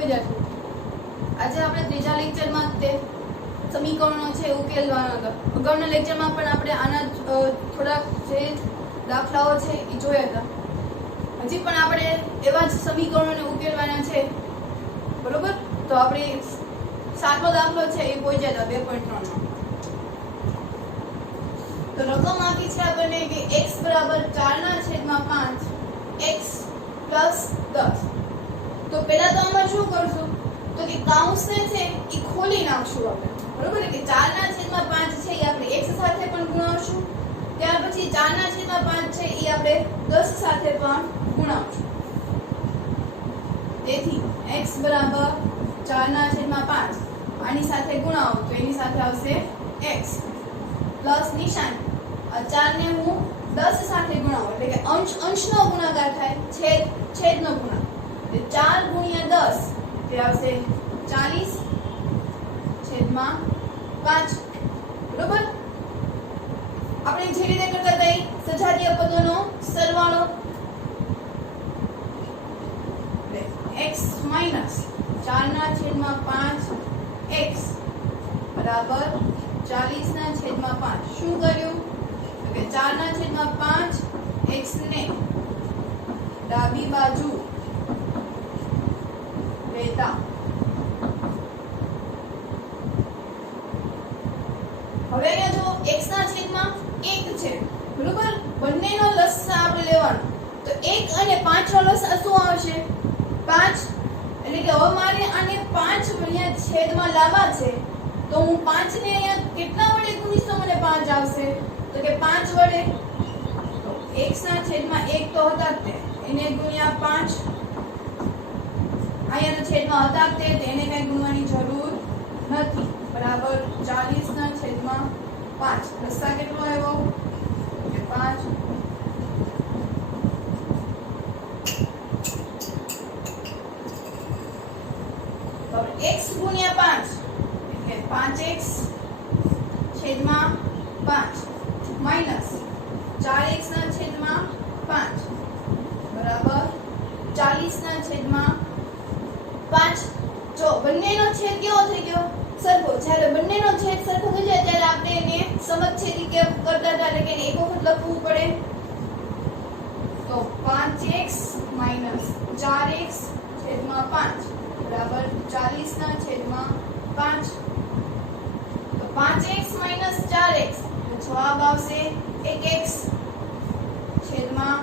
વિદ્યાર્થીઓ, આજે આપણે ત્રીજા લેક્ચરમાં તે સમીકરણો છે ઉકેલવાના હતા. અગાઉના લેક્ચરમાં પણ આપણે આના થોડાક જે દાખલાઓ છે એ જોયા હતા. હજી પણ આપણે એવા જ સમીકરણોને ઉકેલવાના છે, બરોબર? તો આપણે 7મો દાખલો છે એ પહોંચ્યા હતા 2.3 માં. તો રકમ આપી છે આપણને કે x બરાબર 4/5 x પ્લસ 10. તો પહેલા તો આમાં શું કરશું, તો કે કૌંસને છે એ ખોલી નાખશું આપણે, બરોબર? કે 4/5 છે એ આપણે x સાથે પણ ગુણાવશું, ત્યાર પછી 4/5 છે એ આપણે 10 સાથે પણ ગુણાવશું. તેથી x બરાબર 4/5 આની સાથે ગુણાવો તો એની સાથે આવશે x પ્લસ નિશાન. આ 4 ને હું 10 સાથે ગુણાવું એટલે કે અંશનો ગુણાકાર થાય, છેદનો ગુણાકાર. 4 ગુણ્યા 10 તે આવશે 40/5, બરોબર? આપણે જે રીતે કરતા હતા સજાતીય પદોનો સરવાળો, x માઈનસ 4/5 x બરાબર 40/5. શું કર્યું તો કે 4/5 x ને ડાબી બાજુ લેતા હવે અહીંયા જો x ના છેદમાં 1 છે, બરોબર? બંનેનો લસાઅ આપણે લેવાનો તો 1 અને 5 નો લસાઅ શું આવશે? 5. એટલે કે હવે મારે આને 5 અહીંયા છેદમાં લાવવા છે તો હું 5 ને અહીંયા કેટલા વડે ગુણીશ તો મને 5 આવશે? તો કે 5 વડે તો x ના છેદમાં 1 તો હતા જ તે, એને ગુણ્યા 5. અહીંયા તો છેદમાં હતા જ તે, એને કઈ ગુણવાની જરૂર નથી. બરાબર 40/5. લસાઅ કેટલો આવ્યો? કે 5. તો x ગુણ્યા 5 એટલે 5x છેદમાં 5 માઈનસ 4x ના છેદમાં 5 બરાબર 40/5. જો બંનેનો છેદ કેવો થઈ ગયો? સરખો. જ્યારે બંનેનો છેદ સરખો થઈ જાય ત્યારે આપણે એને સમછેદી કેમ કરતા હતા, એટલે કે એક વખત લખવું પડે. તો 5x માઈનસ 4x છેદમાં 5 બરાબર 40/5. તો 5x માઈનસ 4x જવાબ આવશે 1x છેદમાં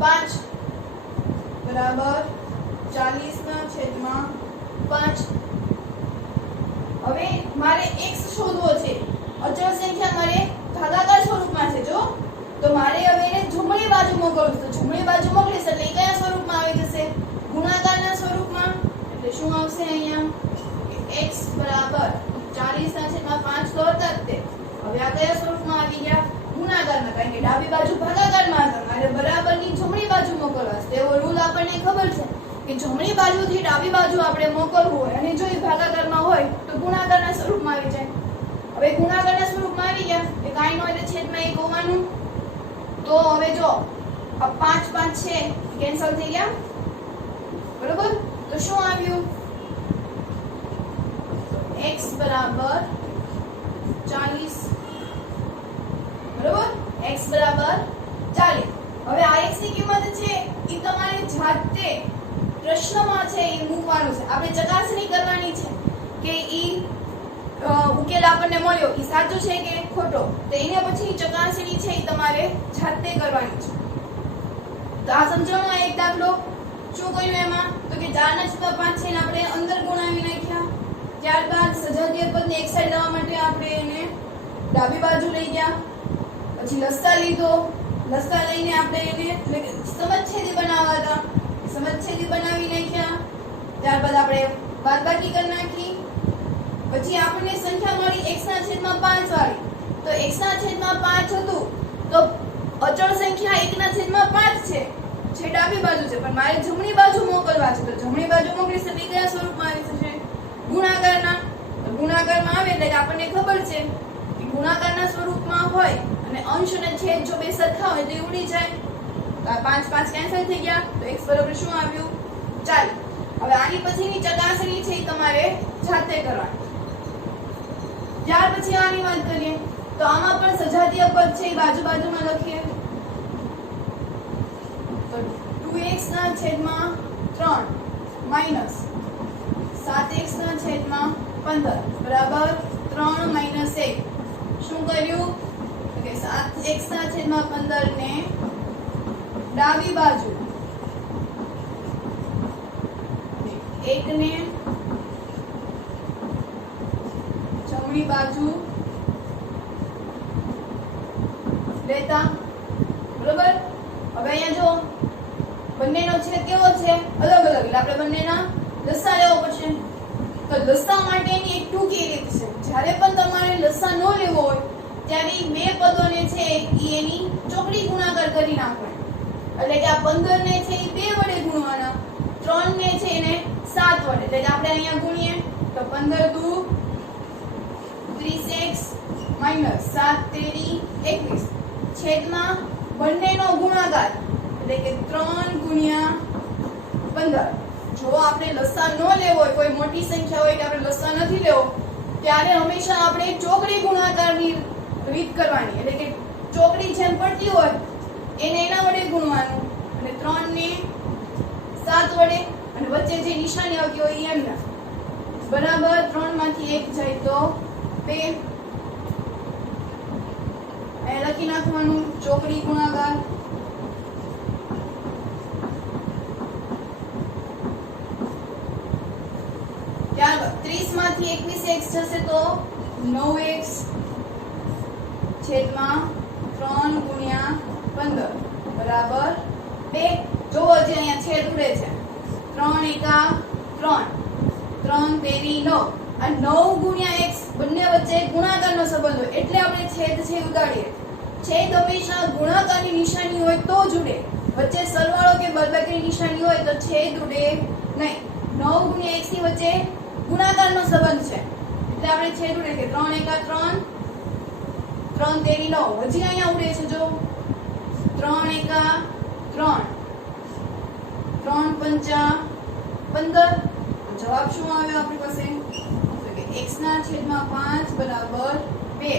5 બરાબર 40/5. હવે મારે x શોધવો છે. અચળ સંખ્યા મારે ભાગાકાર સ્વરૂપમાં છે જો, તો મારે હવે એને જમણી બાજુ મોકલવું છે. જમણી બાજુ મોકલીશ એટલે એ કયા સ્વરૂપમાં આવી જશે? ગુણાકારના સ્વરૂપમાં. એટલે શું આવશે અહીંયા? x બરાબર 40/5 તો હતા જ તે, હવે આ કયા સ્વરૂપમાં આવી ગયા? ગુણાકારમાં. કારણ કે ડાબી બાજુ ભાગાકારમાં હતા, મારે બરાબરની જમણી બાજુ મોકલવા છે. એવો રૂલ આપણને ખબર છે કે જમણી બાજુથી ડાબી બાજુ આપણે મોકલવું હોય અને જો એ ભાગાકારમાં હોય તો ગુણાકારના સ્વરૂપમાં આવી જાય. હવે ગુણાકારના સ્વરૂપમાં આવી ગયા એ કાંઈ નો એટલે છેદમાં 1 હોવાનું. તો હવે જો આ 5 5 છે કેન્સલ થઈ ગયા, બરોબર? તો શું આવ્યું? x બરાબર 40, બરોબર? x બરાબર 40. હવે આ x ની કિંમત છે એ તમારે જાતે પ્રશ્નમાં છે એ મૂકવાનું છે. આપણે ચકાસણી કરવાની છે કે ઈ ઉકેલ આપણને મળ્યો એ સાચો છે કે ખોટો. તો એને પછી ચકાસણી છે એ તમારે જાતે કરવાની છે. તો આ સમજણનો એક દાખલો શું કર્યું એમાં, તો કે 4/5 છે ને આપણે અંદર ગુણાવી નાખ્યા. ત્યારબાદ સજાતીય પદને એક સાઈડ લાવવા માટે આપણે એને ડાબી બાજુ લઈ ગયા. પછી લસાઅ લીધો. લસાઅ લઈને આપણે એને સમછેદી બનાવવા હતા, સમછેદી બનાવી નાખ્યા. ત્યારબાદ આપણે બાદબાકી કરી નાખી. પછી આપણને સંખ્યા મળી x ના છેદમાં 5 વાળી. તો x ના છેદમાં 5 હતું તો અચળ સંખ્યા 1 ના છેદમાં 5 છે, જે ડાબી બાજુ છે, પણ મારે જમણી બાજુ મોકલવા છે. તો જમણી બાજુ મોકલીશ તો કયા સ્વરૂપમાં આવી જશે? ગુણાકારના. તો ગુણાકારમાં આવે એટલે આપણને ખબર છે કે ગુણાકારના સ્વરૂપમાં હોય અને અંશ અને છેદ જો બે સરખા હોય તો ઉડી જાય. તો આ 5 5 કેન્સલ થઈ ગયા. તો x બરાબર શું આવ્યું? 40. હવે આની પછીની ચકાસણી છે એ તમારે જાતે કરવાની. ત્યાર પછી આની વાત કરીએ તો આમાં પણ સજાતીય પદ છે એ બાજુ બાજુમાં લખીએ તો 2x ના છેદમાં 3 માઈનસ 7x ના છેદમાં 15 બરાબર 3 માઈનસ 1. શું કર્યું કે 7x ના છેદમાં 15 ને ડાબી બાજુ 1 ને જમણી બાજુ લેતા બરોબર. હવે અહીંયા જો બંનેનો છેદ કેવો છે અલગ અલગ એટલે આપણે બંનેના લસા લેવો પડશે. તો લસા માટેની એક ટૂંકી રીત છે જ્યારે પણ તમારે લસા ન લેવો હોય ત્યારે બે પદોને છે ઈ એની ચોકડી ગુણાકાર કરી નાખવાનો. એટલે કે આ 15 ને છે એ 2 વડે ગુણવાના, 3 ને છે એને 7 વડે. એટલે કે આપણે અહીંયા ગુણીએ તો 15 દુ 30x માઈનસ 7 તેરી 21 છેદમાં બંનેનો ગુણાકાર એટલે કે 3 ગુણ્યા 15. જો આપણે લસા ન લેવો હોય, કોઈ મોટી સંખ્યા હોય કે આપણે લસા નથી લેવો, ત્યારે હંમેશા આપણે ચોકડી ગુણાકારની રીત કરવાની. એટલે કે ચોકડી જેમ પડતી હોય એને એના વડે ગુણવાનું અને 3 ને 7 વડે અને વચ્ચે જે નિશાની આવતી હોય એમના બરાબર 3 માંથી 1 જાય તો 2. અહીં લખી નાખવાનું ચોકડી ગુણાકાર. ત્યારબાદ 30 માંથી 21x જશે તો 9x છેદમાં 3 ગુણ્યા 15 બરાબર 2. જોવો જે અહીંયા છેદ ઉડે છે 3 એકા 3 3 તેરી 9 આ 9 ગુણ્યા x બંને વચ્ચે ગુણાકારનો સંબંધ હોય એટલે આપણે છેદ છે ઉગાડીએ. છેદ હંમેશા ગુણાકારની નિશાની હોય તો જ ઉડે. વચ્ચે સરવાળો કે બાદબાકીની નિશાની હોય તો છેદ ઉડે નહીં. 9 ગુણ્યા x ની વચ્ચે ગુણાકારનો સંબંધ છે એટલે આપણે છેદ ઉડે કે 3 એકા 3 3 તેરી 9. હજી અહીંયા ઉડે છે જો 3 એકા 3 3 પંચા 15. જવાબ શું આવ્યો આપણી પાસે તો કે x ના છેદમાં 5 બરાબર 2.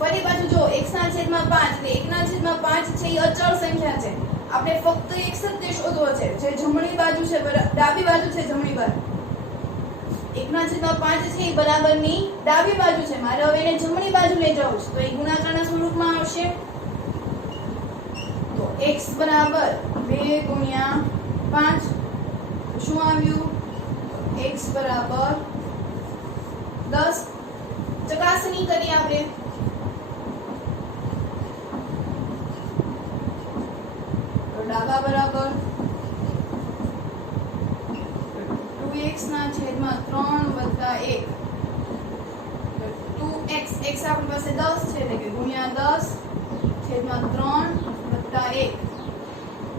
ફરી પાછું જો x ના છેદમાં 5 એટલે 1 ના છેદમાં 5 છે એ અચળ સંખ્યા છે. આપણે ફક્ત x જ તે શોધવો છે જે જમણી બાજુ છે ડાબી બાજુ છે જમણી બાજુ 1 ના છેદમાં 5 છે એ બરાબરની ડાબી બાજુ છે. મારે હવે એને જમણી બાજુ લઈ જવું છે તો એ ગુણાકારના સ્વરૂપમાં આવશે. તો x બરાબર 2 ગુણ્યા 5 શું આવ્યું x બરાબર 10. ચકાસણી કરીએ આપણે તો ડાબા બરાબર 2x ના છેદમાં 3 વત્તા 1 તો 2x x આપણી પાસે 10 છે એટલે કે ગુણ્યા 10 છેદમાં 3 વત્તા 1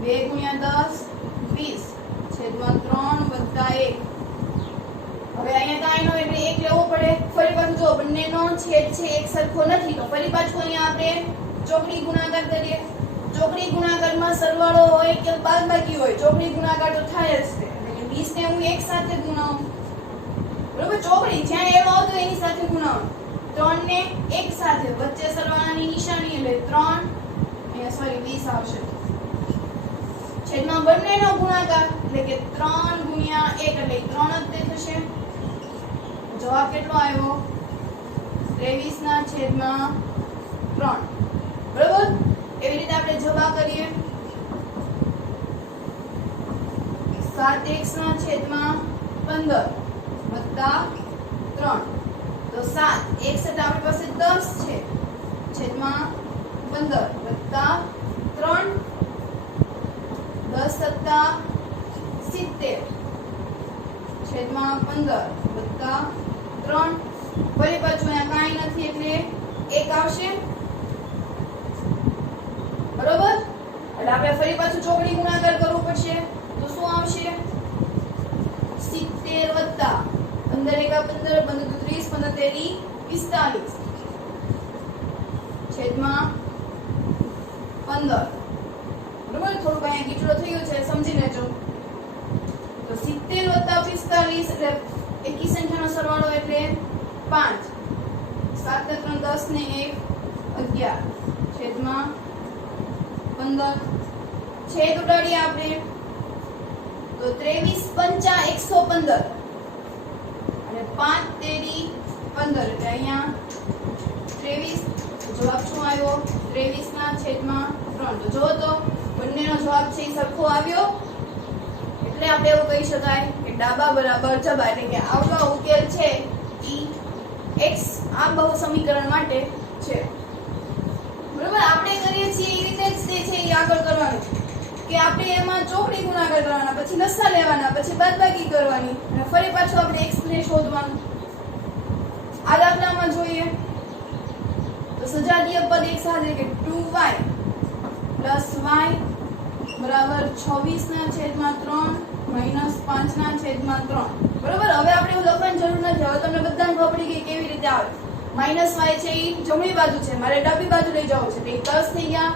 2 ગુણ્યા 10 20 છેદમાં 3 વત્તા 1. હવે અહીંયા કાંઈ નો એટલે 1 લેવો પડે. ફરી પાછું જો બંનેનો છેદ છે એક સરખો નથી તો ફરી પાછું અહીંયા આપણે ચોકડી ગુણાકાર કરીએ. ચોકડી ગુણાકારમાં સરવાળો હોય કે બાદબાકી હોય ચોકડી ગુણાકાર તો થાય જ છે. એટલે 20 ને હું એક સાથે ગુણાવું બરોબર. ચોકડી જ્યાં એરો આવતો એની સાથે ગુણાવું. 3 ને એક સાથે વચ્ચે સરવાળાની નિશાની એટલે 3 અહીંયા સોરી 20 આવશે છેદમાં બંનેનો ગુણાકાર એટલે કે 3 ગુણ્યા 1 એટલે 3 જ તે થશે. જવાબ કેટલો આવ્યો 23 ના છેદમાં 3 બરોબર. એવી રીતે આપણે જવાબ કરીએ 7x ના છેદમાં 15 વત્તા 3 તો 7 x એટલે આપણી પાસે 10 છે છેદમાં 15 વત્તા 3 10 સત્તા 70 છેદમાં 15 વત્તા 3. ફરી પાછું અહીંયા કાંઈ નથી એટલે 1 આવશે બરોબર. એટલે આપણે ફરી પાછું ચોકડી ગુણાકાર કરવું પડશે તો શું આવશે 70 વત્તા 15 એકા 15 15 દુ 30 15 તેરી 45 છેદમાં 15 બરોબર. થોડુંક અહીંયા ગીચડો થઈ ગયો છે સમજી લેજો. તો 70 વત્તા 45 એટલે એકી સંખ્યાનો સરવાળો એટલે 5. 7 ને 3 10 ને 1 11 છેદમાં 15 છેદ ઉડાડીએ આપણે તો 23 પંચા 115 અને 5 તેરી 15 એટલે અહીંયા 23 જવાબ શું આવ્યો 23 ના છેદમાં 3. તો જો તો બંનેનો જવાબ છે એ સરખો આવ્યો એટલે આપણે એવું કહી શકાય કે ડાબા બરાબર જબા એટલે કે આવડો ઉકેલ છે ઈ x આ બહુ સમીકરણ માટે છે. બરાબર આપણે કરીએ છીએ એ રીતે જ તે છે એ આગળ કરવાનું કે આપણે એમાં ચોકડી ગુણાકાર કરવાના પછી લસા લેવાના પછી બાદબાકી કરવાની અને ફરી પાછું આપણે x ને શોધવાનું. આ દાખલામાં જોઈએ તો સજાતીય પદ એક સાથે કે 2y y બરાબર 26 ના છેદમાં 3 માઈનસ 5 ના છેદમાં 3. બરાબર હવે આપણે એવું લખવાની જરૂર નથી. હવે તમને બધાને ખબર પડી ગઈ કેવી રીતે આવે. માઈનસ y છે એ જમણી બાજુ છે મારે ડાબી બાજુ લઈ જવું છે એટલે પ્લસ થઈ ગયા.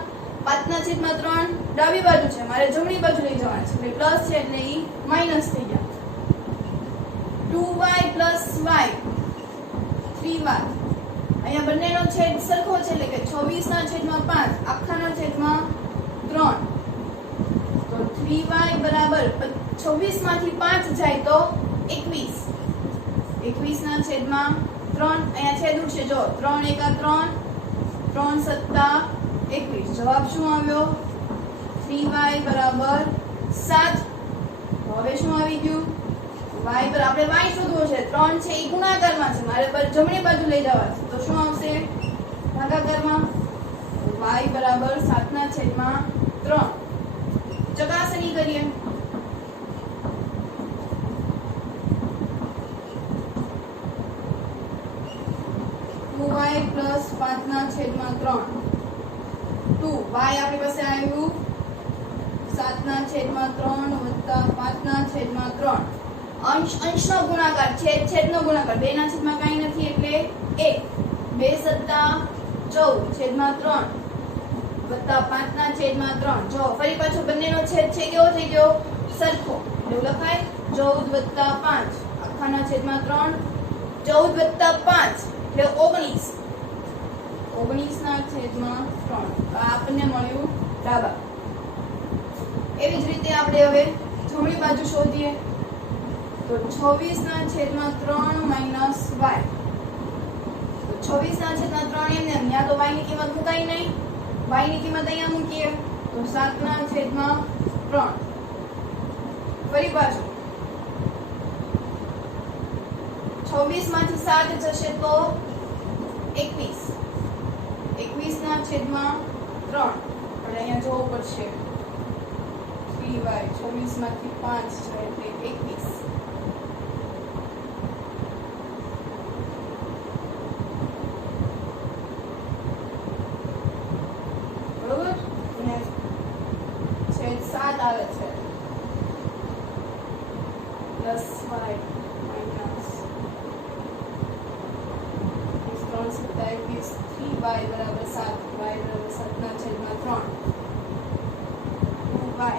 5 ના છેદમાં 3 ડાબી બાજુ છે મારે જમણી બાજુ લઈ જવાનું છે એટલે પ્લસ છે એટલે એ માઈનસ થઈ ગયા. 2y y 3y અહીંયા બંનેનો છેદ સરખો છે એટલે કે 26 ના છેદમાં 5 આખાના છેદમાં 3. તો 3y બરાબર 26 માંથી 5 જાય તો 21. 21 ના છેદમાં 3 અહીંયા છેદ ઉડશે જો 3 એકા 3 3 સત્તા 21 જવાબ શું આવ્યો 3y બરાબર 7. હવે શું આવી ગયું y પર આપણે y શોધવો છે 3 છે એ ગુણાકારમાં છે મારે પર જમણી બાજુ લઈ જવા છે તો શું આવશે ભાગાકારમાં y બરાબર 7 ના છેદમાં 3. ચકાસણી કરીએ y પ્લસ 5 ના છેદમાં 3 2 y આપણી પાસે આવ્યું 7 ના છેદમાં 3 વત્તા 5 ના છેદમાં 3. અંશનો ગુણાકાર છેદનો ગુણાકાર 2 ના છેદમાં કાંઈ નથી એટલે 1 2 સત્તા 14 છેદમાં 3 વત્તા 5 ના છેદમાં 3. જો ફરી પાછો બંનેનો છેદ છે કેવો થઈ ગયો સરખો એવું લખાય 14 વત્તા 5 આખાના છેદમાં 3 14 વત્તા 5 એટલે 19 19 ના છેદમાં 3 આપણને મળ્યું ડાબા. એવી જ રીતે આપણે હવે જમણી બાજુ શોધીએ તો 26 ના છેદમાં 3 માઈનસ y. તો 26 ના છેદમાં 3 એમને અહીંયા તો y ની કિંમત મુકાઈ નહીં y ની કિંમત અહીંયા મૂકીએ તો 7 ના છેદમાં 3. ફરી પાછું 26 માંથી 7 જશે તો 21 21 ના છેદમાં 3 એટલે અહીંયા જોવું પડશે 3y 26 માંથી 5 છે એટલે 21. આવે છે પ્લસ y માઈનસ 3 સત્તા 21 3y બરાબર 7 y બરાબર 7 ના છેદમાં 3 2y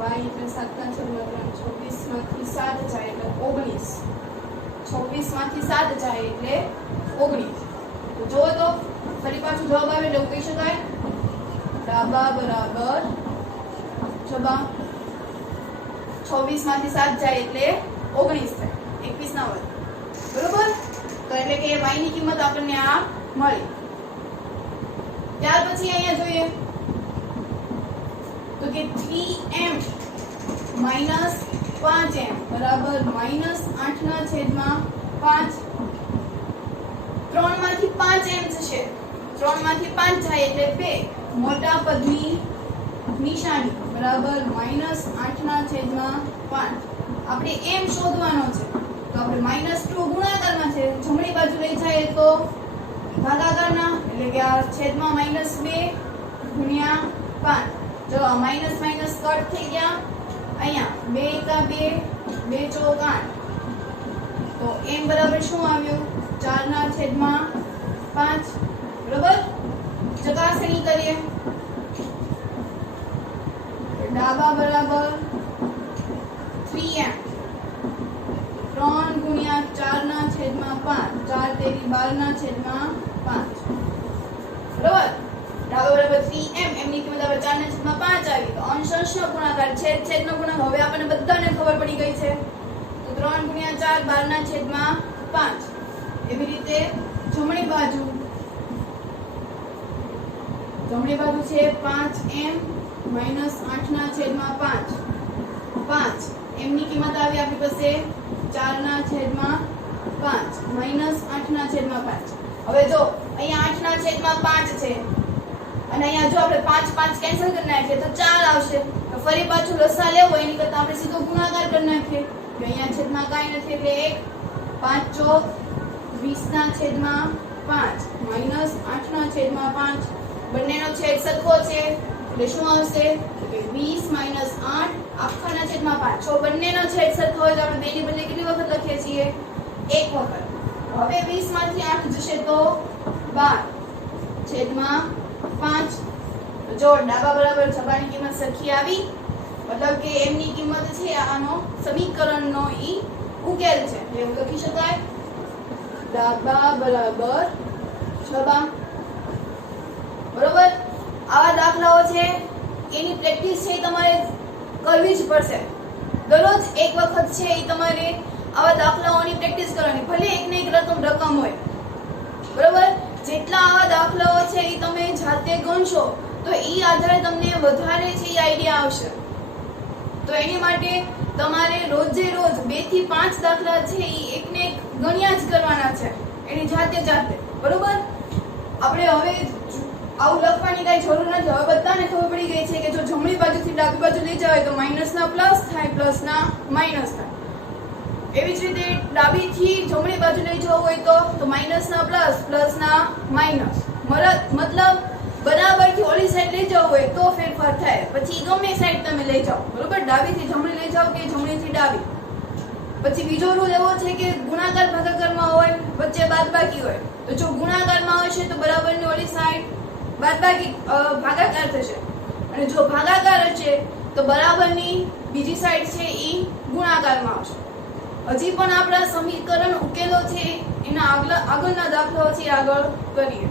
y એટલે 7 ના છેદમાં 3 26 માંથી 7 જાય એટલે 19 26 માંથી 7 જાય એટલે 19. તો જો તો ફરી પાછું જવાબ આવે એટલે કહી શકાય ડાબા બરાબર જબા. 26 માંથી 7 જાય એટલે 19 થાય 21 ના હોય બરોબર. તો એટલે કે y ની કિંમત આપણને આ મળી. ત્યાર પછી અહીંયા જોઈએ તો કે 3m માઈનસ 5m બરાબર માઈનસ 8 ના છેદમાં 5. 3 માંથી 5m જશે 3 માંથી 5 જાય એટલે 2 મોટા પદની નિશાની બરાબર માઈનસ 8 ના છેદમાં 5. આપણે m શોધવાનો છે તો આપણે માઈનસ 2 ગુણાકારમાં છે જમણી બાજુ લઈ જાય તો ભાગાકારના એટલે કે આ છેદમાં માઈનસ 2 ગુણ્યા 5. જો માઈનસ માઈનસ કટ થઈ ગયા અહીંયા 2 એકા 2 2 ચોક 8 તો m બરાબર શું આવ્યું 4/5 બરાબર ચકાસણી કરીએ ડાબા બરાબર 3m 3 ગુણ્યા 4/5 4 તેરી 12/5 બરાબર ડાબા બરાબર 3m m ની કિંમત આપણે 4/5 આવી તો અંશ અંશનો ગુણાકાર છેદ છેદનો ગુણાકાર હવે આપણને બધાને ખબર પડી ગઈ છે તો 3 ગુણ્યા 4 12/5 એવી રીતે જમણી બાજુ છે 5m minus 8/5 5 m ની કિંમત આવી આપણી પાસે 4/5 minus 8/5 હવે જો અહીંયા 8/5 છે અને અહીંયા જો આપણે 5 5 કેન્સલ કરી નાખીએ તો 4 આવશે તો ફરી પાછું લસા લેવો એની કરતા આપણે સીધો ગુણાકાર કરી નાખીએ કે અહીંયા છેદમાં કાંઈ નથી એટલે 1 5 ચોક 20/5 minus 8/5 બંનેનો છેદ સરખો છે એટલે શું આવશે કે 20 minus 8 આખાના છેદમાં 5 જો બંનેનો છેદ સરખો હોય તો આપણે બેની બદલે કેટલી વખત લખીએ છીએ એક વખત હવે 20 માંથી 8 જશે તો 12 છેદમાં 5 જો ડાબા બરાબર જબાની કિંમત સરખી આવી મતલબ કે m ની કિંમત છે આનો સમીકરણનો ઈ ઉકેલ છે એવું લખી શકાય ડાબા બરાબર જબા બરોબર આવા દાખલાઓ છે એની પ્રેક્ટિસ છે તમારે કરવી જ પડશે દરરોજ એક વખત છે એ તમારે આવા દાખલાઓની પ્રેક્ટિસ કરવાની ભલે એક ને એક રકમ હોય બરોબર જેટલા આવા દાખલાઓ છે એ તમે જાતે ગણશો તો એ આધારે તમને વધારે છે એ આઈડિયા આવશે તો એની માટે તમારે રોજે રોજ 2 થી 5 દાખલા છે એ એકને એક ગણ્યા જ કરવાના છે એની જાતે બરોબર આપણે હવે આવું લખવાની કઈ જરૂર નથી હવે બધાને ખબર પડી ગઈ છે કે જો જમણી બાજુથી ડાબી બાજુ લઈ જવાય તો માઈનસના પ્લસ થાય પ્લસના માઈનસ થાય એવી જ રીતે ડાબીથી જમણી બાજુ લઈ જવું હોય તો માઈનસના પ્લસ પ્લસના માઈનસ મતલબ બરાબરથી ઓલી સાઈડ લઈ જવું હોય તો ફેરફાર થાય પછી ગમે સાઈડ તમે લઈ જાઓ બરોબર ડાબીથી જમણી લઈ જાઓ કે જમણીથી ડાબી પછી બીજો રૂલ એવો છે કે ગુણાકાર ભાગાકારમાં હોય વચ્ચે બાદબાકી હોય તો જો ગુણાકારમાં હશે તો બરાબરની ઓલી સાઈડ બાદબાકી ભાગાકાર થશે અને જો ભાગાકાર હશે તો બરાબરની બીજી સાઈડ છે એ ગુણાકારમાં આવશે હજી પણ આપણા સમીકરણ ઉકેલો છે એના આગળના દાખલાઓ છે આગળ કરીએ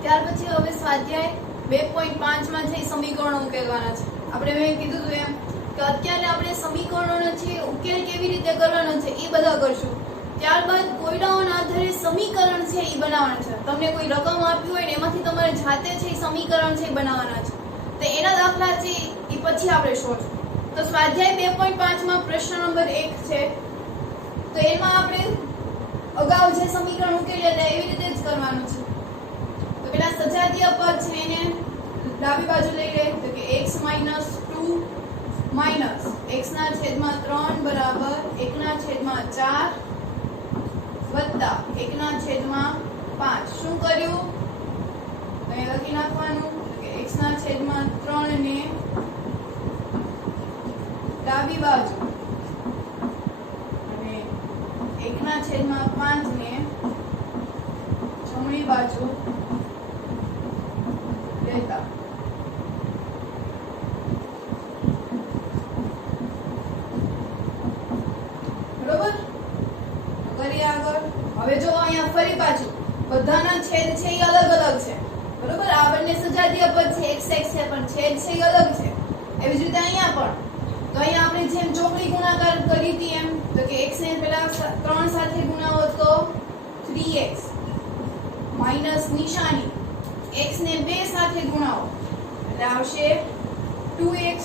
ત્યાર પછી હવે સ્વાધ્યાય 2.5 માં છે સમીકરણો ઉકેલવાના છે આપણે મેં કીધું હતું એમ કે અત્યારે આપણે સમીકરણોનો છે ઉકેલ કેવી રીતે કરવાનો છે એ બધા કરશું ત્યારબાદ કોયડાઓના આધારે સમીકરણ છે એ બનાવવાના છે તમને કોઈ રકમ આપી હોય ને એમાંથી તમારે જાતે છે સમીકરણ છે બનાવવાના છે તો એના દાખલા છે એ પછી આપણે શોધશું તો સ્વાધ્યાય 2.5 માં પ્રશ્ન નંબર 1 છે તો એમાં આપણે અગાઉ જે સમીકરણ ઉકેલ્યા હતા એવી રીતે જ કરવાનું છે તો પેલા સજાતીય પદ છે એને ડાબી બાજુ લઈ લે તો કે x - 2 માઈનસ x ના છેદમાં 3 બરાબર 1 ના છેદમાં 4 વત્તા 1 ના છેદમાં 5 શું કર્યું તો એ લખી નાખવાનું કે x ના છેદમાં 3 ને ડાબી બાજુ અને 1 ના છેદમાં 5 ને જમણી બાજુ લેતા બરોબર કરીએ આગળ હવે જો અહીંયા ફરી પાછું બધાના છેદ છે એ અલગ અલગ છે બરોબર આ બંને સજાતીય પદ છે x x છે પણ છેદ છે એ અલગ છે એવી જ રીતે અહીંયા પણ તો અહીંયા આપણે જેમ ચોકડી ગુણાકાર કરી હતી એમ તો કે x ને પેલા 3 સાથે ગુણાવો તો 3x માઈનસ નિશાની x ને 2 સાથે ગુણાવો એટલે આવશે 2x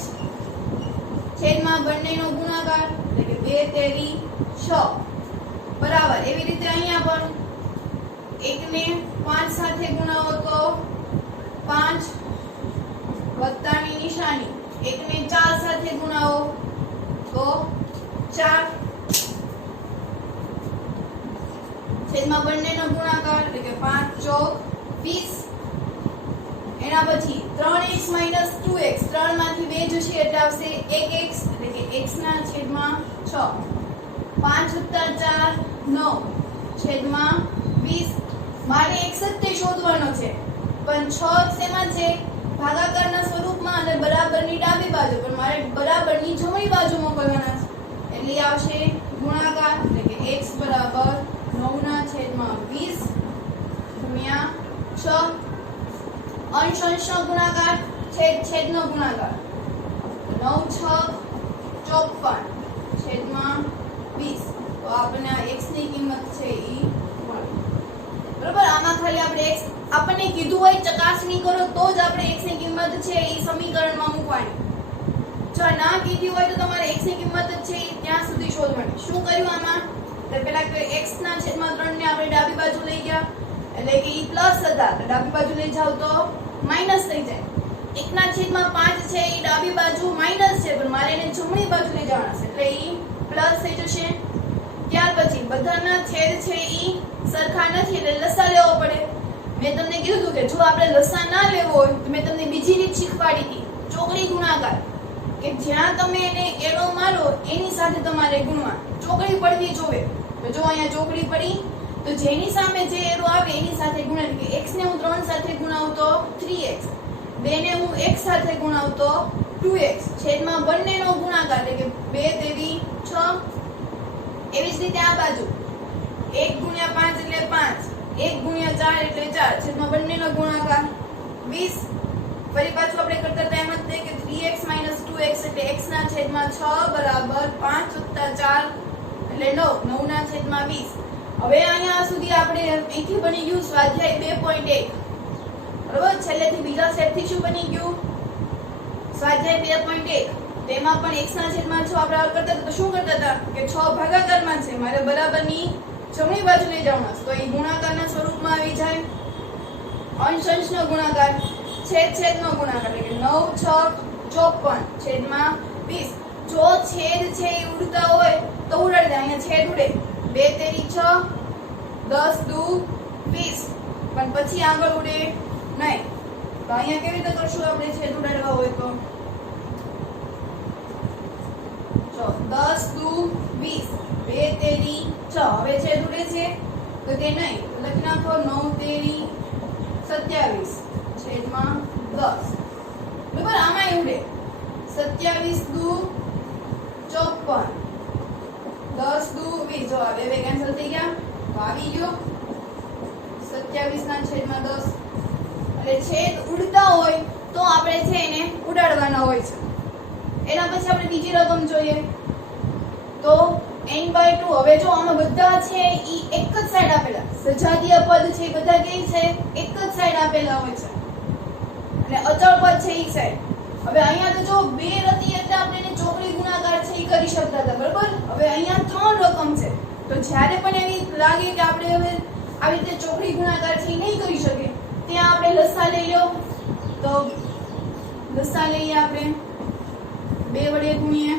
છેદમાં બંનેનો ગુણાકાર એટલે કે 2 તેરી 6 બરાબર એવી રીતે અહીંયા પણ 1 ને 5 સાથે ગુણાવો તો 5 વત્તાની નિશાની 1 ને 4 સાથે ગુણાવો તો 4 છેદમાં બંનેનો ગુણાકાર એટલે કે 5 ચોક 20 એના પછી 3x - 2x 3 માંથી 2 જશે એટલે આવશે 1x એટલે કે x ના છેદમાં 6 5 + 4 9 છેદમાં 20 મારે x જ તે શોધવાનો છે પણ 6 શેમાં છે ભાગાકારના સ્વરૂપમાં અને બરાબરની ડાબી બાજુ પણ મારે બરાબરની જમણી બાજુ મોકલવાના છે એટલે આવશે ગુણાકાર એટલે કે x = 9/20 ગુણ્યા 6 અંશ અંશનો ગુણાકાર છેદ છેદનો ગુણાકાર 9 × 6 = 54 છેદમાં 20 તો આપણને આ x ની કિંમત છે ઈ મળી બરોબર આમાં ખાલી આપણે x આપણને કીધું હોય ચકાસણી કરો તો જ આપણે x ની કિંમત છે ઈ સમીકરણમાં મૂકવાની જો ના કીધી હોય તો તમારે x ની કિંમત છે ત્યાં સુધી શોધવાની શું કર્યું આમાં તો પહેલા કે x ના છેદમાં 3 ને આપણે ડાબી બાજુ લઈ ગયા એટલે કે ઈ પ્લસ હતા તો ડાબી બાજુ લઈ જાવ તો માઈનસ થઈ જાય 1 ના છેદમાં 5 છે ઈ ડાબી બાજુ માઈનસ છે પણ મારે એને જમણી બાજુ લઈ જવાના છે એટલે ઈ પ્લસ થઈ જશે ત્યાર પછી બધાના છેદ છે ઈ સરખા નથી એટલે લસા લેવો પડે મેં તમને કીધું હતું કે જો આપણે લસા ના લેવો હોય તો મેં તમને બીજી રીત શીખવાડી હતી ચોકડી ગુણાકાર કે જ્યાં તમે એને એરો મારો એની સાથે તમારે ગુણવા ચોકડી પડવી જોવે તો જો અહીંયા ચોકડી પડી તો જેની સામે જે એરો આવે એની સાથે ગુણાય કે x ને હું 3 સાથે ગુણાવું તો 3x 2 ને હું x સાથે ગુણાવું તો 2x છેદમાં બંનેનો ગુણાકાર એટલે કે 2 તેરી 6 એવી જ રીતે આ બાજુ 1 × 5 એટલે 5 1 × 4 એટલે 4 છેદમાં બંનેનો ગુણાકાર 20 ફરી પાછું આપણે કરતા હતા એમ જ થાય કે 3x - 2x એટલે x ના છેદમાં 6 બરાબર 5 + 4 એટલે 9 9 ના છેદમાં 20 હવે અહીંયા સુધી આપણે અહીંથી બની ગયું સ્વાધ્યાય 2.1 બરાબર છેલ્લેથી બીજા સેટથી શું બની ગયું સ્વાધ્યાય 2.1 તેમાં પણ x ના છેદમાં 6 આપણે હલ કરતા હતા તો શું કરતા હતા કે 6 ભાગાકારમાં છે મારે બરાબરની જમણી બાજુ લઈ જવાનું તો એ ગુણાકારના સ્વરૂપમાં આવી જાય અંશ અંશનો ગુણાકાર છેદ છેદનો ગુણાકાર એટલે કે 9 × 6 = 54 છેદમાં 20 જો છેદ છે એ ઉડતા હોય તો ઉડાડી દે અહીંયા છેદ ઉડે 2 તેરી 6 10 દુ 20 પણ પછી આગળ ઉડે નહીં તો અહીંયા કેવી રીતે કરશું આપણે છેદ ઉડાડવા હોય તો 10 દુ 20 2 તેરી 6 હવે છેદ ઉડે છે તો તે નહીં લખી નાખો 9 તેરી 27 છેદમાં 10 બરાબર આમાં ઉડે 27 દુ 54 10 દુ 20 જો આ બે કેન્સલ થઈ ગયા તો આવી ગયો 27 ના છેદમાં 10 એટલે છેદ ઉડતા હોય તો આપણે છે એને ઉડાડવાના હોય છે એના પછી આપણે બીજી રકમ જોઈએ તો n/2 હવે જો આમાં બધા છે ઈ એક જ સાઈડ આપેલા સજાતીય પદ છે બધા કેવી છે એક જ સાઈડ આપેલા હોય છે અને અચળ પદ છે ઈ સાઈડ હવે અહીંયા તો જો બે હતી એટલે આપણે એને ચોકડી ગુણાકાર છે ઈ કરી શકતા હતા બરાબર હવે અહીંયા ત્રણ રકમ છે તો જ્યારે પણ એવી લાગે કે આપણે હવે આવી રીતે ચોકડી ગુણાકાર છે ઈ નહીં કરી શકે ત્યાં આપણે લસા લઈ લો તો લસા લઈએ આપણે 2 વડે ગુણીએ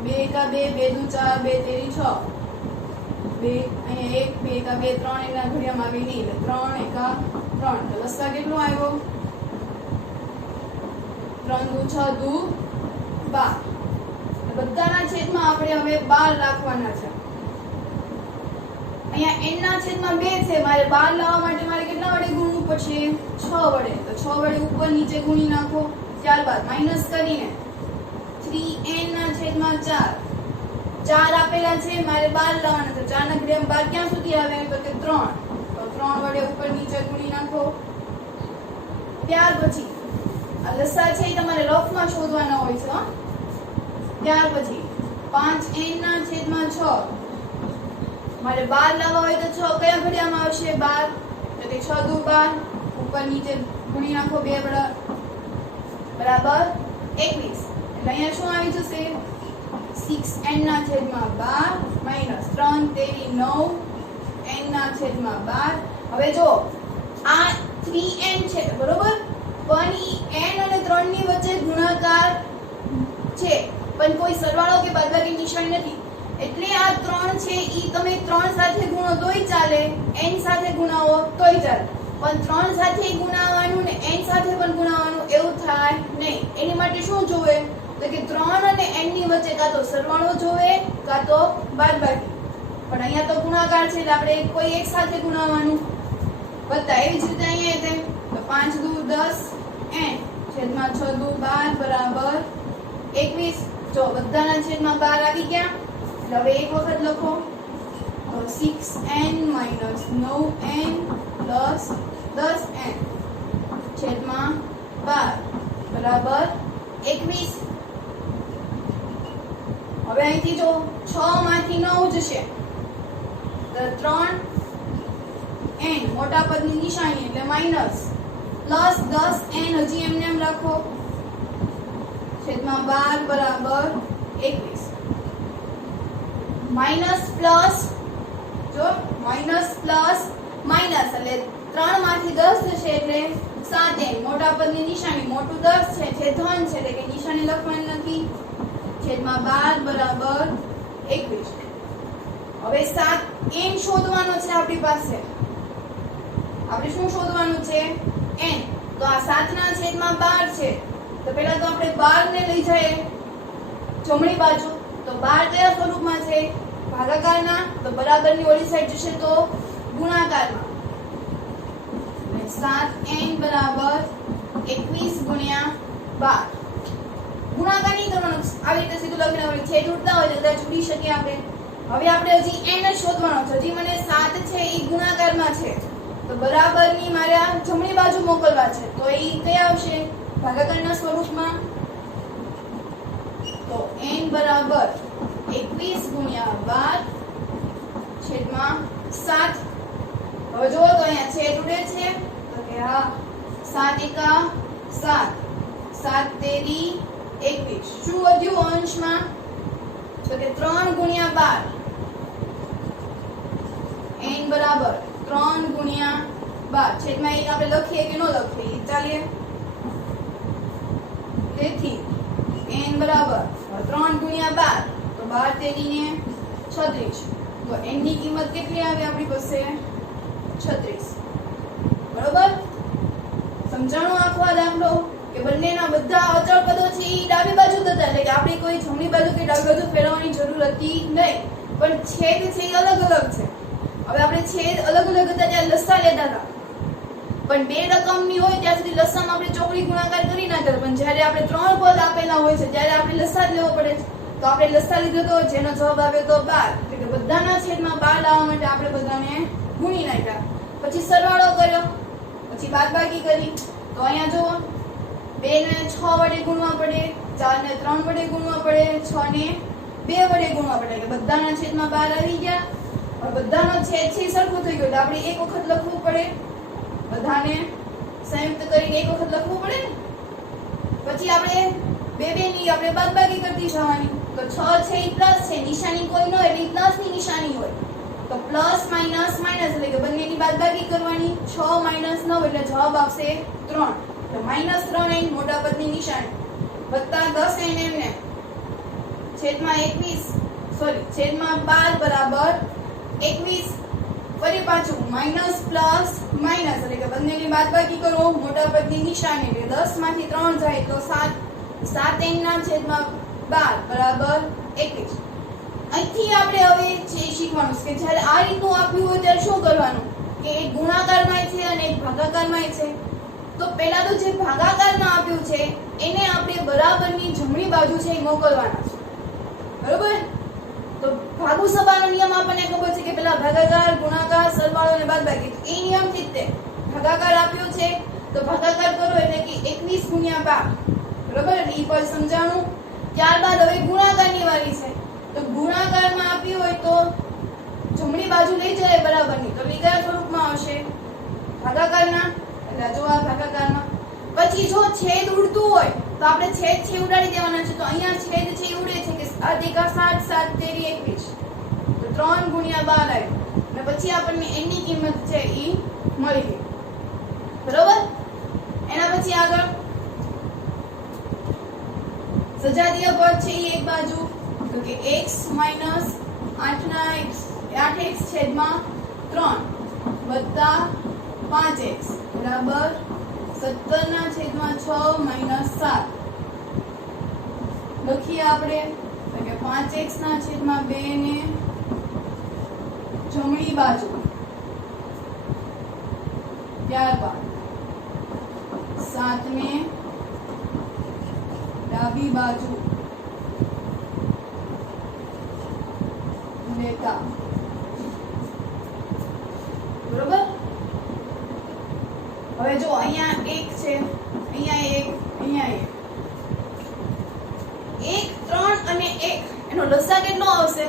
2 × 2 2 દુ 4 2 તેરી 6 2 અહીંયા 1 2 × 2 3 એના ઘડિયામાં આવી નહીં એટલે 3 × 3 તો લસા કેટલો આવ્યો 3 દુ 6 દુ 12 બધાના છેદમાં આપણે હવે 12 રાખવાના છે અહીંયા n ના છેદમાં 2 છે મારે 12 લાવવા માટે મારે કેટલા વડે ગુણવું પડશે 6 વડે તો 6 વડે ઉપર નીચે ગુણી નાખો ત્યારબાદ માઈનસ કરીને 3n ના છેદમાં 4 આપેલા છે મારે 12 લાવવાના છે 4 ના ઘડિયામાં 12 ક્યાં સુધી આવે તો કે 3 તો 3 વડે ઉપર નીચે ગુણી નાખો ત્યાર પછી આ લસા છે એ તમારે રફમાં શોધવાના હોય છે ત્યાર પછી 5n ના છેદમાં 6 મારે 12 લાવવા હોય તો 6 કયા ઘડિયામાં આવશે 12 તો કે 6 દુ 12 ઉપર નીચે ગુણી નાખો 2 વડે બરાબર 21 એટલે અહીંયા શું આવી જશે 6n ના છેદમાં 12 માઈનસ 3 તેરી 9 n ના છેદમાં 12 હવે જો આ 3n છે બરોબર પણ ઈ n અને 3 ની વચ્ચે ગુણાકાર છે પણ કોઈ સરવાળો કે બાદબાકી નિશાની નથી એટલે આ 3 છે ઈ તમે 3 સાથે ગુણો તોય ચાલે n સાથે ગુણાવો તોય ચાલે પણ 3 સાથે ગુણાવવાનું ને n સાથે પણ ગુણાવવાનું એવું થાય નહીં એની માટે શું જોવે તો કે 3 અને n ની વચ્ચે કાં તો સરવાળો જોવે કાં તો બાદબાકી, પણ અહીંયા તો ગુણાકાર છે એટલે આપણે કોઈ એક સાથે ગુણાવવાનું. વત્તા એવી જ રીતે અહીંયા તેમ તો 5 દુ 10 n છેદમાં 6 દુ 12 બરાબર 21. જો બધાના છેદમાં 12 આવી ગયા એટલે હવે એક વખત લખો તો 6n - 9n + 10n છેદમાં 12 બરાબર 21. હવે અહીંથી જો 6 માંથી 9 જશે તો 3n મોટા પદની નિશાની એટલે માઈનસ પ્લસ 10n હજી એમને એમ રાખો છેદમાં 12 બરાબર 21. માઈનસ પ્લસ જો માઈનસ પ્લસ માઈનસ એટલે 3 માંથી 10 થશે એટલે 7n મોટા પદની નિશાની મોટું 10 છે જે ધન છે એટલે કે નિશાની લખવાની નથી છેદમાં 12 બરાબર 21. હવે 7n શોધવાનો છે આપણી પાસે. આપણે શું શોધવાનું છે? n. તો આ 7 ના છેદમાં 12 છે તો પહેલા તો આપણે 12 ને લઈ જઈએ જમણી બાજુ. તો 12 કયા સ્વરૂપમાં છે? ભાગાકારના. તો બરાબરની ઓલી સાઈડ જશે તો ગુણાકારમાં. 7n બરાબર 21 ગુણ્યા 12. ગુણાકાર નહીં કરવાનો, આવી રીતે સીધું લખીને આપણે છેદ ઉડતા હોય તો ત્યાં છૂટી શકીએ આપણે. હવે આપણે હજી n જ શોધવાનો છે. હજી મને 7 છે એ ગુણાકારમાં છે તો બરાબરની મારે આ જમણી બાજુ મોકલવા છે તો એ કયા આવશે? ભાગાકારના સ્વરૂપમાં. તો n બરાબર 21 ગુણ્યા 12 છેદમાં 7. હવે જો તો અહીંયા છેદ ઉડે છે તો કે હા 7 એકા 7 7 તેરી 21. શું વધ્યું અંશમાં? તો કે 3 ગુણ્યા 12 n બરાબર 3 ગુણ્યા 12 છેદમાં એક આપણે લખીએ કે ન લખીએ ચાલીએ. તેથી n બરાબર 3 ગુણ્યા 12 તો 12 તેરી ને 36. તો n ની કિંમત કેટલી આવે આપણી પાસે? 36. બરોબર? સમજાણો આખો આ દાખલો કે બંનેના બધા અચળ પદો છે એ ડાબી બાજુ હતા એટલે કે આપણે કોઈ જમણી બાજુ કે ડાબી બાજુ ફેરવવાની જરૂર હતી નહીં, પણ છેદ છે એ અલગ અલગ છે. હવે આપણે છેદ અલગ અલગ હતા ત્યારે લસા લેતા હતા, પણ બે રકમની હોય ત્યાં સુધી લસામાં આપણે ચોકડી ગુણાકાર કરી ના કરે, પણ જ્યારે આપણે 3 પદ આપેલા હોય છે ત્યારે આપણે લસા જ લેવો પડે છે. તો આપણે લસા લીધો તો જેનો જવાબ આવ્યો તો 12 એટલે કે બધાના છેદમાં 12 લાવવા માટે આપણે બધાને ગુણી નાખ્યા. પછી સરવાળો કર્યો, પછી બાદબાકી કરી. તો અહીંયા જુઓ 2 ને 6 વડે ગુણવા પડે, 4 ને 3 વડે ગુણવા પડે, 6 ને 2 વડે ગુણવા પડે. કે બધાના છેદમાં 12 આવી ગયા. હવે બધાનો છેદ છે સરખો થઈ ગયો એટલે આપણે એક વખત લખવું પડે, બધાને સંયુક્ત કરીને એક વખત લખવું પડે ને. પછી આપણે બે ની આપણે બાદબાકી કરતી જવાની. તો 6 છે એ પ્લસ છે, નિશાની કોઈ ન હોય એટલે પ્લસ ની નિશાની હોય તો પ્લસ માઈનસ માઈનસ એટલે કે બંનેની બાદબાકી કરવાની. 6 માઈનસ 9 એટલે જવાબ આવશે 3. તો માઈનસ 3n મોટા પદની નિશાની વત્તા 10n એમને છેદમાં 12 બરાબર 21. ફરી પાછું માઈનસ પ્લસ માઈનસ એટલે કે બંનેની બાદબાકી કરો મોટા પદની નિશાની એટલે 10 માંથી 3 જાય તો 7n ના છેદમાં 12 બરાબર 21. અહીંથી આપણે હવે જે શીખવાનું છે કે જ્યારે આ રીતનું આપ્યું હોય ત્યારે શું કરવાનું કે એક ગુણાકારમાં છે અને એક ભાગાકારમાં છે. તો પહેલા તો જે ભાગાકારમાં આપ્યું છે એને આપણે બરાબરની જમણી બાજુ છે એ મોકલવાના છે. બરોબર? તો ભાગુ સભાનો નિયમ આપણને ખબર છે કે પહેલા ભાગાકાર, ગુણાકાર, સરવાળો અને બાદબાકી. એ નિયમથી જ તે ભાગાકાર આપ્યો છે તો ભાગાકાર કરો એટલે કે 21 ગુણ્યા 12. બરોબર? એટલે એ પર સમજાણું. ત્યારબાદ હવે ગુણાકારની વારી છે. તો ગુણાકારમાં આપ્યું હોય તો જમણી બાજુ લઈ જાય બરાબરની. તો એ કયા સ્વરૂપમાં આવશે? ભાગાકારના. એટલે જો આ ભાગાકારમાં. પછી જો છેદ ઉડતું હોય તો આપણે છેદ છે ઉડાડી દેવાના છે. તો અહીંયા છેદ છે ઉડે છે કે 7 એકા 7 7 તેરી 21. તો 3 ગુણ્યા 12 આવ્યું અને પછી આપણને n ની કિંમત છે એ મળી ગઈ. બરોબર? એના પછી આગળ સજાતીય પદ છે એ એક બાજુ તો કે x માઈનસ 8x છેદમાં 3 વત્તા 5x બરાબર 17 ના છેદમાં 6 માઈનસ 7. લખીએ આપણે તો કે 5x ના છેદમાં 2 ને જમણી બાજુ, ત્યારબાદ 7 ને ડાબી બાજુ લેતા, બરોબર. હવે જો અહીંયા 1 છે, અહીંયા 1, અહીંયા 1, 3 અને 1 એનો લસા કેટલો આવશે?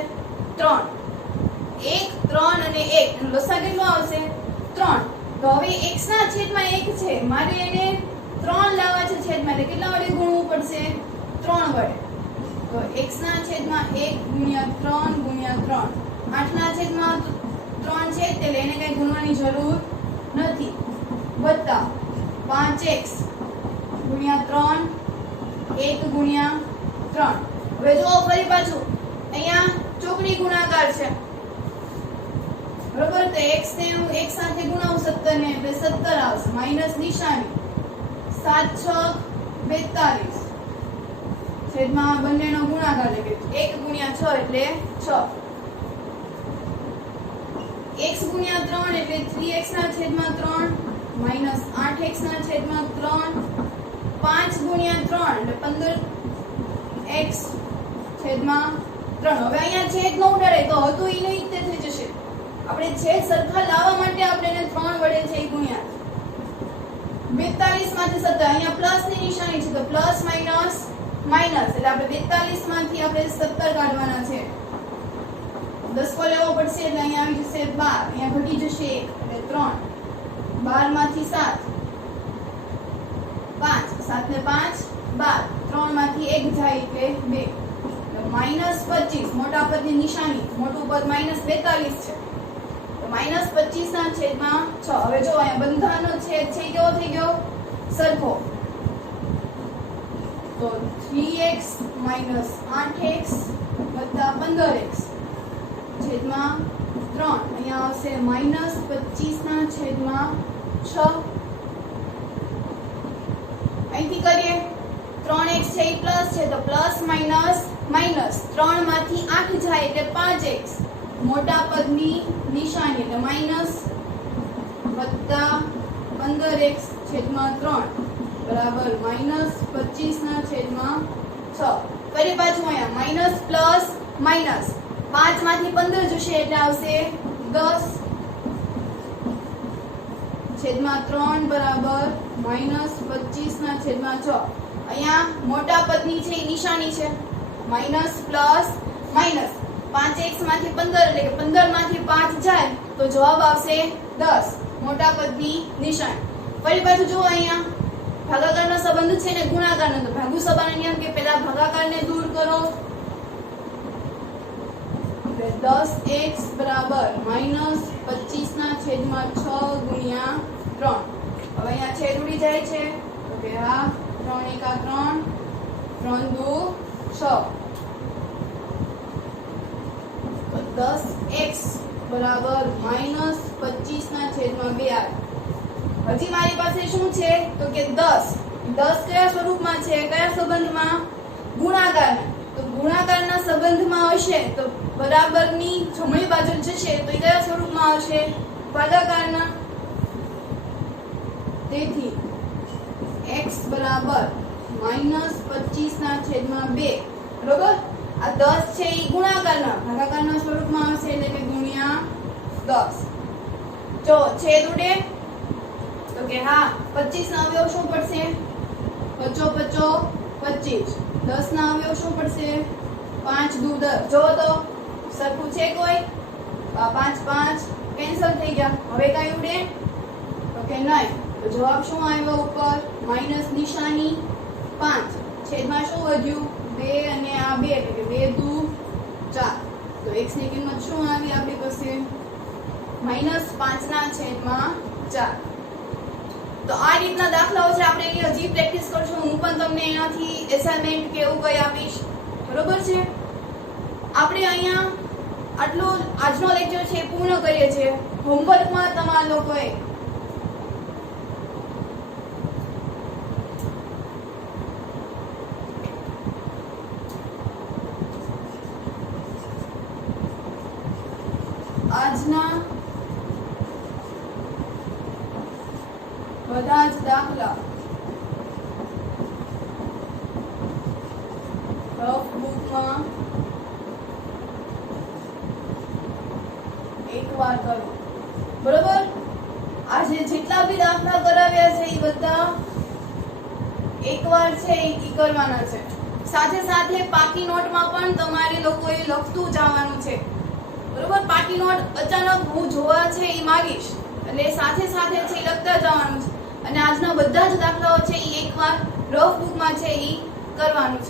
3. 1, 3 અને 1 એનો લસા કેટલો આવશે? 3. તો હવે x ના છેદમાં 1 છે, મારે એને 3 લાવવા છે છેદમાં, એટલે કેટલા વડે ગુણવું પડશે? 3 વડે. તો x ના છેદમાં 1 ગુણ્યા 3 ગુણ્યા 3, 8 ના છેદમાં 3 છે એટલે એને કઈ ગુણવાની જરૂર નથી, વત્તા 5x ગુણ્યા 3, 1 ગુણ્યા 3. હવે જો ફરી પાછું અહીંયા ચોકડી ગુણાકાર છે, બરોબર. તો x ને હું 1 સાથે ગુણાવું 17 ને એટલે 17 આવશે, માઈનસ નિશાની, 7 6 42 છેદમાં બંનેનો ગુણાકાર એટલે 1 ગુણ્યા 6 એટલે 6, x ગુણ્યા 3 એટલે 3x ના છેદમાં 3 માઈનસ 8x ના છેદમાં 3, 5 ગુણ્યા 3 એટલે 15x છેદમાં 3. હવે અહીંયા છેદ ન ઉડાડે તો હતું ઈ નહીં તે થઈ જશે, આપણે છેદ સરખા લાવવા માટે આપણે એને 3 વડે છે ગુણ્યા 42 માંથી 17, અહીંયા પ્લસ ની નિશાની છે તો પ્લસ માઈનસ માઈનસ, એટલે આપણે 42 માંથી આપણે 17 કાઢવાના છે, 10 લેવો પડશે એટલે અહીંયા આવી જશે 12, અહીંયા ઘટી જશે 1 એટલે 3, 12 માંથી 7, 5, 7 ને 5 12, 3 માંથી 1 જાય એટલે 2, માઈનસ 25 મોટા પદની નિશાની, મોટું પદ માઈનસ 42 છે તો માઈનસ 25 ના છેદમાં 6. હવે જો અહીંયા બધાનો છેદ છે કેવો થઈ ગયો? સરખો. તો 3x માઈનસ 8x વત્તા 15x છેદમાં 3, અહીંયા આવશે માઈનસ 25 ના છેદમાં 6. અહીંથી કરીએ 3x છે એ પ્લસ છે તો પ્લસ માઈનસ માઈનસ, 3 માંથી 8 જાય એટલે 5x મોટા પદની નિશાની એટલે માઈનસ વત્તા 15x છેદમાં 3 બરાબર માઈનસ 25 ના છેદમાં 6. ફરી પાછું અહીંયા માઈનસ પ્લસ માઈનસ, 5 માંથી 15 જશે એટલે આવશે 10 છેદમાં 3 બરાબર માઈનસ 25 ના છેદમાં 6. અહીંયા મોટા પદની છે એ નિશાની છે, માઈનસ પ્લસ માઈનસ, 5x માંથી 15 એટલે કે 15 માંથી 5 જાય તો જવાબ આવશે 10, મોટા પદની નિશાની. ફરી પાછું જુઓ અહીંયા ભાગાકારનો સંબંધ છે ને ગુણાકારનો, તો ભાગુ સભાનો નિયમ કે પહેલા ભાગાકારને દૂર કરો, 10x બરાબર માઈનસ 25 ના છેદમાં 6 ગુણ્યા 3. હવે અહીંયા છેદ ઉડી જાય છે તો કે આ 3 એકા 3, 3 દુ 6, તો 10x બરાબર માઈનસ 25 ના છેદમાં 2 આવે. હજી મારી પાસે શું છે તો કે 10 કયા સ્વરૂપમાં છે, કયા સંબંધમાં? ગુણાકારના. તો ગુણાકારના સંબંધમાં હશે તો બરાબરની જમણી બાજુ જશે તો એ કયા સ્વરૂપમાં હશે? ભાગાકારના. તેથી x બરાબર માઈનસ 25 ના છેદમાં 2, બરોબર. આ 10 છે એ ગુણાકારના, ભાગાકારના સ્વરૂપમાં આવશે એટલે કે ગુણ્યા 10. જો છેદ ઉડે તો કે હા 25 ના અવયવ શું પડશે? 55 25. 10 ના અવયવ શું પડશે? 5 દુ 10. જો તો સરખું છે કોઈ? 5 5 કેન્સલ થઈ ગયા. હવે કઈ ઉડે તો કે નહીં. તો જવાબ શું આવ્યો ઉપર? માઈનસ નિશાની 5, છેદમાં શું વધ્યું? 2 અને આ 2 એટલે કે 2 દુ 4. તો x ની કિંમત શું આવી આપણી પાસે? -5 ના છેદમાં 4. તો આ રીતના દાખલાઓ છે, આપણે એની હજી પ્રેક્ટિસ કરશું. હું પણ તમને એનાથી એસાઇનમેન્ટ કે એવું કંઈ આપીશ, બરોબર છે. આપણે અહીંયા આટલો આજનો લેક્ચર છે પૂર્ણ કરીએ છીએ. હોમવર્કમાં તમારા લોકોએ બુકમાં બધા જ દાખલા રફ બુકમાં એકવાર કરો. બરોબર? આજે જેટલા બી દાખલા કરાવ્યા છે એ બધા એકવાર છે એ કરવાના છે. સાથે સાથે પાકી નોટમાં પણ તમારે લોકોએ લખતું જવાનું છે. બરોબર? પાકી નોટ અચાનક હું જોવા છે એ માંગીશ એટલે સાથે સાથે છે એ લખતા જવાનું છે. અને આજના બધા જ દાખલાઓ છે એ એકવાર રફ બુકમાં છે એ કરવાનું છે.